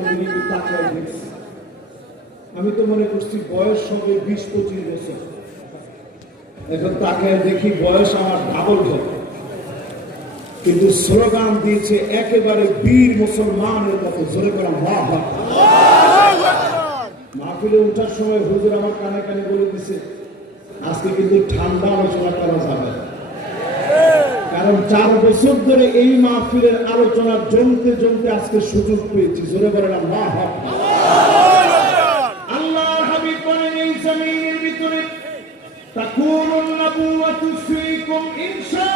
Slogan দিয়ে একটু তাকায় দেখছি। আমি তো মনে করছি বয়স হবে 20-25 বছর, এখন তাকায় দেখি বয়স আমার ডাবল হবে। কিন্তু স্লোগান দিয়েছে একেবারে বীর মুসলমানের মতো, জোরে করে আল্লাহু আকবার। মাহফিলে ওঠার সময় হুজুর আমার কানে কানে বলে দিছে, আজকে কিন্তু ঠান্ডা আলোচনা করা যাবে, কারণ 4 বছর ধরে এই মাহফিলের আলোচনা জমতে জমতে আজকে সুযোগ পেয়েছি। জোরে বলেন আল্লাহু আকবার। আল্লাহর হাবিব বলেন, এই জমিনের ভিতরে তাকুনুন নবুওয়াতু ফীকুম ইনশা